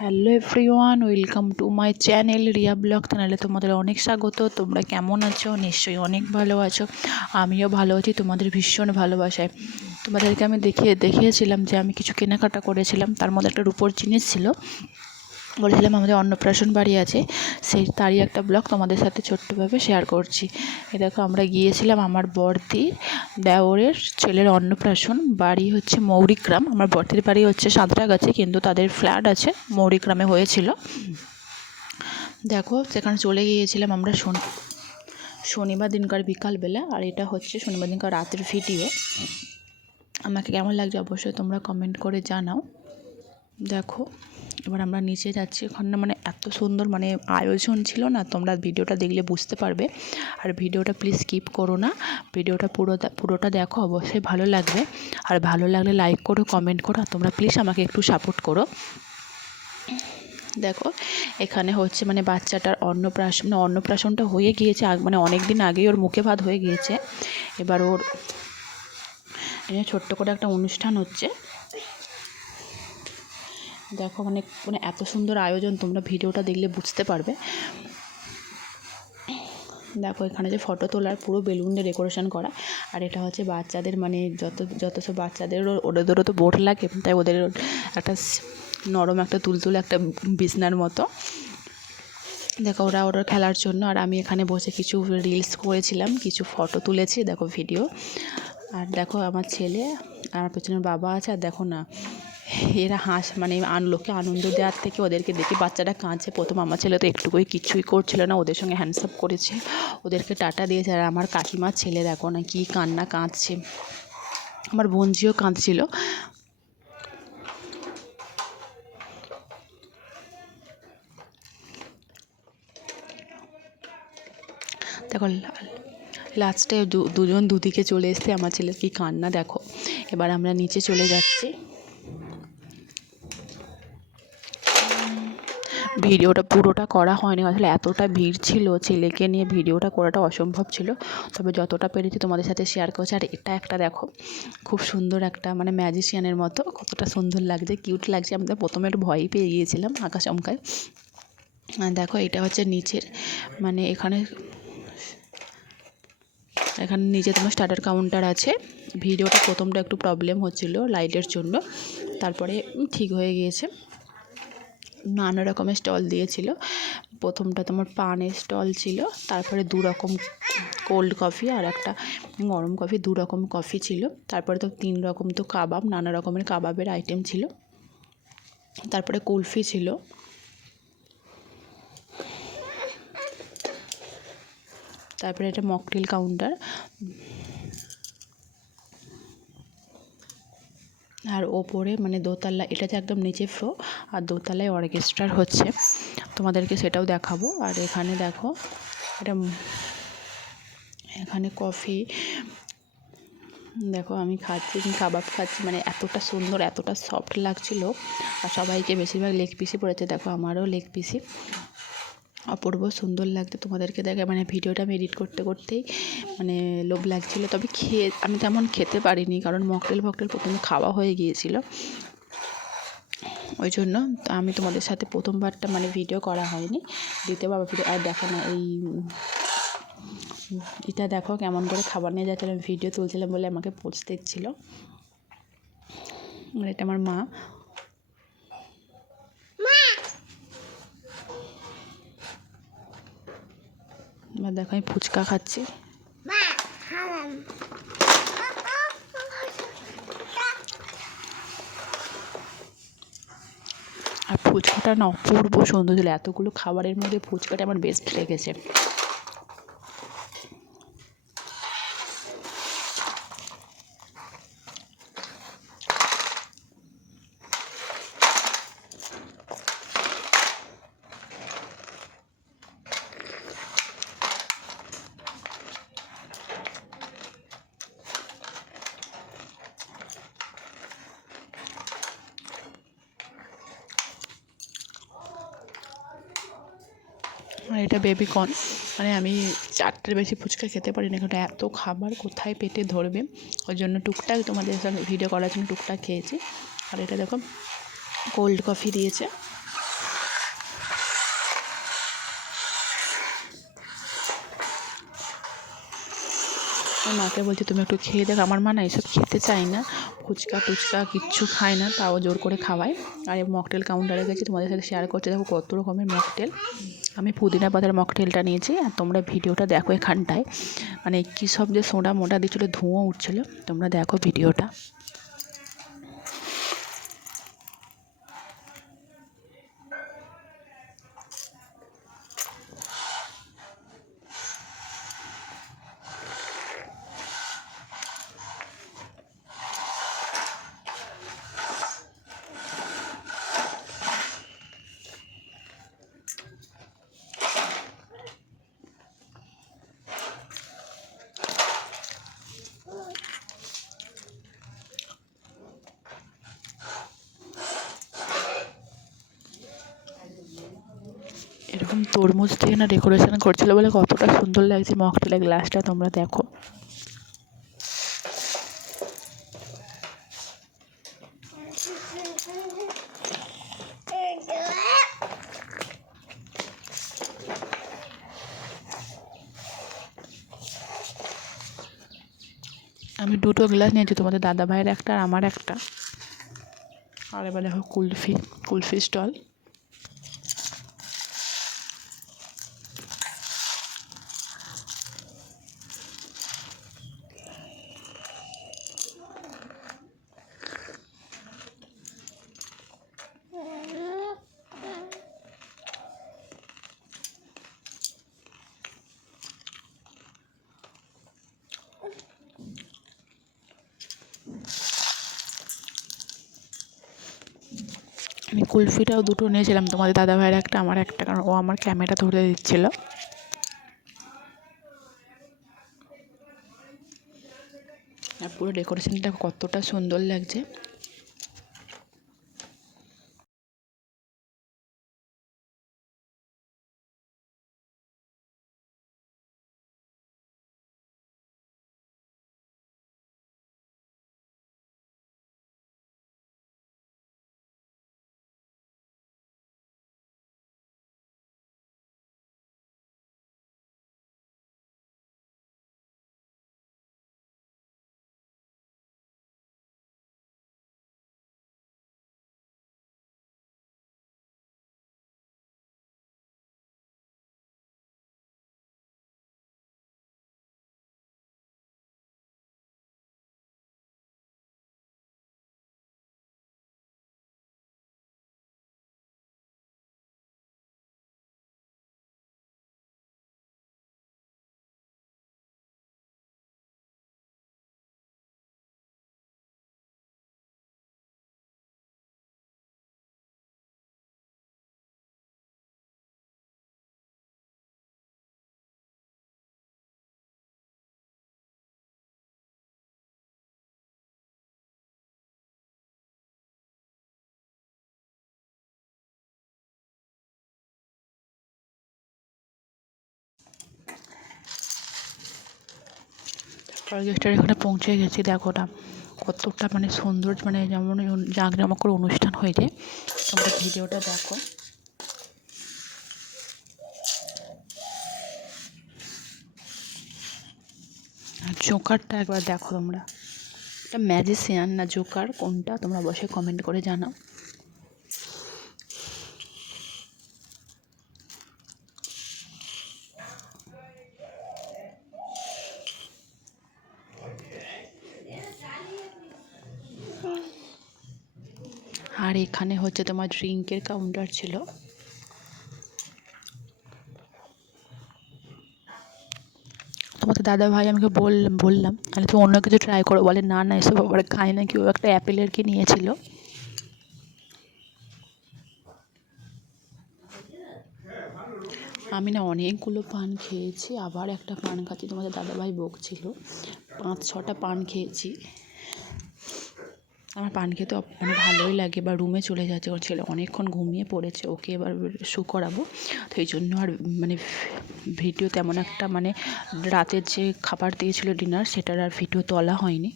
Hello everyone, welcome to my channel Riya blog চ্যানেলে তোমাদের অনেক স্বাগত। তোমরা কেমন আছো? নিশ্চয়ই অনেক ভালো আছো। আমিও ভালো আছি তোমাদের ভীষণ ভালোবাসায়। তোমাদেরকে আমি দেখিয়েছিলাম যে আমি কিছু কেনাকাটা করেছিলাম, তার মধ্যে একটা রূপোর জিনিস ছিল। বলেছিলাম আমাদের অন্নপ্রাশন বাড়ি আছে, তারই একটা ব্লগ তোমাদের সাথে ছোট্টভাবে শেয়ার করছি। এ দেখো, আমরা গিয়েছিলাম আমার বড়দির দেওরের ছেলের অন্নপ্রাশন। বাড়ি হচ্ছে মৌরিগ্রাম। আমার বড়দির বাড়ি হচ্ছে সাঁতরাগাছি, কিন্তু তাদের ফ্ল্যাট আছে মৌরিগ্রামে হয়েছিল। দেখো, সেখানে চলে গিয়েছিলাম আমরা শনিবার দিনকার বিকালবেলা, আর এটা হচ্ছে শনিবার দিনকার রাতের ভিডিও। আমাকে কেমন লাগছে অবশ্যই তোমরা কমেন্ট করে জানাও। দেখো, এবার আমরা নিচে যাচ্ছি। ওখানে মানে এত সুন্দর মানে আয়োজন ছিল না, তোমরা ভিডিওটা দেখলে বুঝতে পারবে। আর ভিডিওটা প্লিজ স্কিপ করো না, ভিডিওটা পুরোটা দেখো, অবশ্যই ভালো লাগবে। আর ভালো লাগলে লাইক করো, কমেন্ট করো, আর তোমরা প্লিজ আমাকে একটু সাপোর্ট করো। দেখো, এখানে হচ্ছে মানে বাচ্চাটার অন্নপ্রাশনটা হয়ে গিয়েছে, মানে অনেক দিন আগেই ওর মুখে ভাত হয়ে গিয়েছে। এবার ওর ছোট্ট করে একটা অনুষ্ঠান হচ্ছে। দেখো, মানে মানে এত সুন্দর আয়োজন, তোমরা ভিডিওটা দেখলে বুঝতে পারবে। দেখো, এখানে যে ফটো তোলার পুরো বেলুন দিয়ে ডেকোরেশন করা। আর এটা হচ্ছে বাচ্চাদের, মানে যত সব ওদেরও তো বোট লাগে, তাই ওদের একটা নরম একটা তুলতুলে একটা বিছনার মতো। দেখো, ওরা খেলার জন্য। আর আমি এখানে বসে কিছু রিলস করেছিলাম, কিছু ফটো তুলেছি, দেখো ভিডিও। আর দেখো, আমার ছেলে আর আমার পেছনে বাবা আছে। আর দেখো না, এরা মানে লোককে আনন্দ দেওয়ার থেকে ওদেরকে দেখি বাচ্চাটা কাঁদছে। প্রথম আমার ছেলে তো একটুকুই কিছুই করছিল না, ওদের সঙ্গে হ্যান্ডসাপ করেছে, ওদেরকে টাটা দিয়েছে। আর আমার কাকিমার ছেলে দেখো না, কী কান্না কাঁদছে। আমার বোনঝিও কাঁদছিল। দেখো, লাস্টে দুজন দুদিকে চলে এসছে। আমার ছেলের কী কান্না দেখো। এবার আমরা নিচে চলে যাচ্ছি। ভিডিওটা পুরোটা করা হয়নি, আসলে এতটা ভিড় ছিল, ছেলেকে নিয়ে ভিডিওটা করাটা অসম্ভব ছিল। তবে যতটা পেরেছি তোমাদের সাথে শেয়ার করছি। আর এটা একটা দেখো, খুব সুন্দর একটা মানে ম্যাজিশিয়ানের মতো, কতটা সুন্দর লাগছে, কিউট লাগছে। আমি তো প্রথমে একটু ভয়ই পেয়ে গিয়েছিলাম আকাশমকায়। দেখো, এটা হচ্ছে নিচের, মানে এখানে নিচে তোমার স্টার্টার কাউন্টার আছে। ভিডিওটা প্রথমটা একটু প্রবলেম হচ্ছিলো লাইটের জন্য, তারপরে ঠিক হয়ে গিয়েছে। নানা রকমের স্টল দিয়েছিল। প্রথমটা তোমার পানের স্টল ছিল, তারপরে 2 রকম কোল্ড কফি আর একটা গরম কফি, 2 রকম কফি ছিল। তারপরে তো 3 রকম তো কাবাব, নানা রকমের কাবাবের আইটেম ছিল। তারপরে কুলফি ছিল। তারপরে এটা মকটেল কাউন্টার। আর ওপরে মানে দোতলা, এটা যে একদম নিচে ফ্লোর, আর দোতলায় অর্কেস্ট্রার হচ্ছে, তোমাদেরকে সেটাও দেখাবো। আর এখানে দেখো, এখানে কফি। দেখো, আমি কাবাব খাচ্ছি, মানে এতটা সুন্দর, এতটা সফট লাগছিল। আর সবাইকে বেশিরভাগ লেগ পিসই পড়েছে। দেখো, আমারও লেগ পিসই অপূর্ব সুন্দর লাগছে। তোমাদেরকে দেখে মানে ভিডিওটা আমি এডিট করতেই মানে লোভ লাগছিলো। তবে আমি তেমন খেতে পারিনি, কারণ মকটেল প্রথমে খাওয়া হয়ে গিয়েছিল, ওই জন্য তো আমি তোমাদের সাথে প্রথমবারটা মানে ভিডিও করা হয়নি, দ্বিতীয়বার ভিডিও। আর দেখো না, এটা দেখো কেমন করে খাবার নিয়ে যাচ্ছিলাম, ভিডিও তুলছিলাম বলে আমাকে পোজ দিচ্ছিল। আর এটা আমার মা। এবার দেখো, আমি ফুচকা খাচ্ছি। আর ফুচকাটা না অপূর্ব সুন্দর ছিল। এতগুলো খাবারের মধ্যে ফুচকাটা আমার বেস্ট লেগেছে। আর এটা বেবিকর্ন। মানে আমি 4টের বেশি ফুচকা খেতে পারি না, কারণ এত খাবার কোথায় পেটে ধরবে, ওই জন্য টুকটাক তোমাদের সঙ্গে ভিডিও করার জন্য টুকটাক খেয়েছি। আর এটা দেখো, কোল্ড কফি দিয়েছে। মাকে বলছি তুমি একটু খেয়ে দেখো। আমার মা না এসব খেতে চায় না, ফুচকা টুচকা কিচ্ছু খায় না, তাও জোর করে খাওয়ায়। আর এই মকটেল কাউন্টারে গেছি, তোমাদের সাথে শেয়ার করছি। দেখো কত রকমের মকটেল। আমি পুদিনা পাতার মকটেলটা নিয়েছি, আর তোমরা ভিডিওটা দেখো এখানটায়, মানে কী সব যে সোডা মোটা দিচ্ছিলো, ধোঁয়া উঠছিলো, তোমরা দেখো ভিডিওটা। এরকম তরমুজ দিয়ে না ডেকোরেশন করছিল বলে কতটা সুন্দর লাগছে মকটেলের গ্লাসটা, তোমরা দেখো। আমি দুটো গ্লাস নিয়েছি, তোমাদের দাদা ভাইয়ের একটা আর আমার একটা। আর এবার দেখো কুলফি স্টল। আমি কুলফিটাও দুটো নিয়েছিলাম, তোমাদের দাদা ভাইয়ের একটা আমার একটা, কারণ ও আমার ক্যামেরা ধরে দিচ্ছিলো। আর পুরো ডেকোরেশনটা কতটা সুন্দর লাগছে। অর্কেস্ট্রার এখানে পৌঁছে গেছি, দেখো না কতটা মানে সুন্দর, মানে যেমন জাঁকজমক করে অনুষ্ঠান হয়েছে। তোমরা ভিডিওটা দেখো। আর জোকারটা একবার দেখো তোমরা, এটা ম্যাজিশিয়ান না জোকার কোনটা, তোমরা বসে কমেন্ট করে জানাও। আর এখানে হচ্ছে তোমার ড্রিঙ্কের কাউন্টার ছিল। তোমাদের দাদা ভাই আমাকে বললাম তাহলে তুমি অন্য কিছু ট্রাই করো, বলে না না এসব আবার খায় না, কেউ একটা অ্যাপেলের কি নিয়েছিল। আমি না অনেকগুলো পান খেয়েছি, আবার একটা পান খাচ্ছি, তোমাদের দাদাভাই বকছিল। 5-6টা পান খেয়েছি। আমার পান খেতে মানে ভালোই লাগে। বা রুমে চলে যাচ্ছে, ওর ছেলে অনেকক্ষণ ঘুমিয়ে পড়েছে, ওকে এবার শু করাবো। তো এই জন্য আর মানে ভিডিও তেমন একটা, মানে রাতের যে খাবার দিয়েছিলো ডিনার, সেটার আর ভিডিও তোলা হয়নি।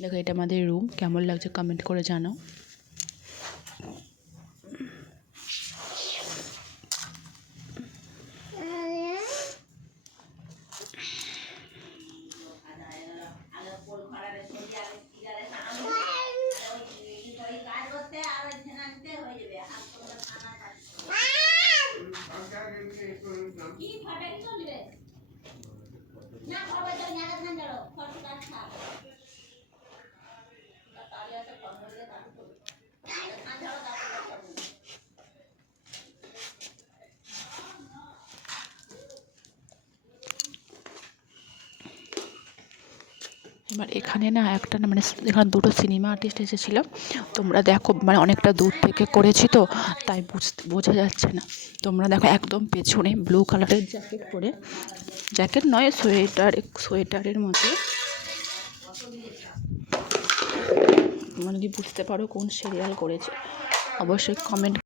দেখো এটা আমাদের রুম, কেমন লাগছে কমেন্ট করে জানাও। এবার এখানে না একটা না মানে এখানে দুটো সিনেমা আর্টিস্ট এসেছিলো, তোমরা দেখো মানে অনেকটা দূর থেকে করেছি তো তাই বোঝা যাচ্ছে না। তোমরা দেখো একদম পেছনে ব্লু কালারের জ্যাকেট পরে, জ্যাকেট নয় সোয়েটারের মতো, মানে কি বুঝতে পারো কোন সিরিয়াল করেছে অবশ্যই কমেন্ট